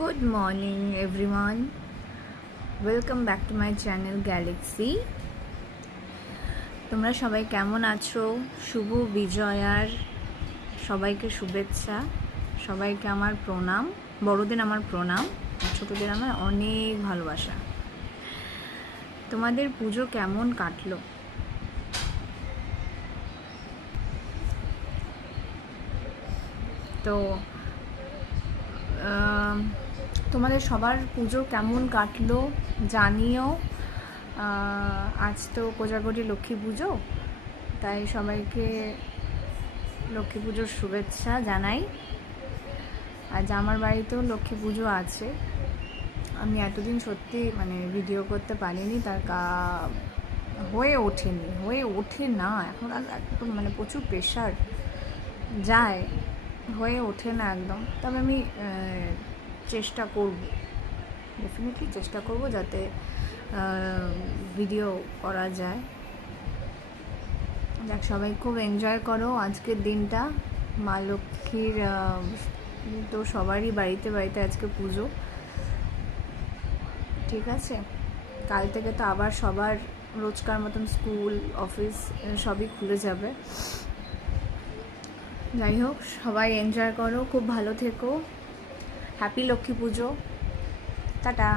Good morning everyone. Welcome back to my channel Galaxy. তোমরা সবাই কেমন আছো? শুভ বিজয়ার সবাইকে শুভেচ্ছা, সবাইকে আমার প্রণাম। বড়দের আমার প্রণাম, ছোটদের আমার অনেক ভালোবাসা। তোমাদের পুজো কেমন কাটলো? তো তোমাদের সবার পুজো কেমন কাটলো জানিও। আজ তো কোজাগরি লক্ষ্মী পুজো, তাই সবাইকে লক্ষ্মী পুজোর শুভেচ্ছা জানাই। আজ আমার বাড়িতেও লক্ষ্মী পুজো আছে। আমি এতদিন সত্যি ভিডিও করতে পারিনি, তার হয়ে ওঠে না এখন। আর একদম প্রচুর প্রেশার যায়, হয়ে ওঠে না একদম। তবে আমি চেষ্টা করব, ডেফিনেটলি চেষ্টা করব যাতে ভিডিও করা যায়। দেখ, সবাই খুব এনজয় করো আজকের দিনটা। মা লক্ষ্মীর তো সবারই বাড়িতে বাড়িতে আজকে পুজো, ঠিক আছে? কাল থেকে তো আবার সবার রোজকার মতন স্কুল অফিস সবই খুলে যাবে। যাই হোক, সবাই এনজয় করো, খুব ভালো থেকো। হ্যাপি লক্ষ্মী পুজো, টাটা।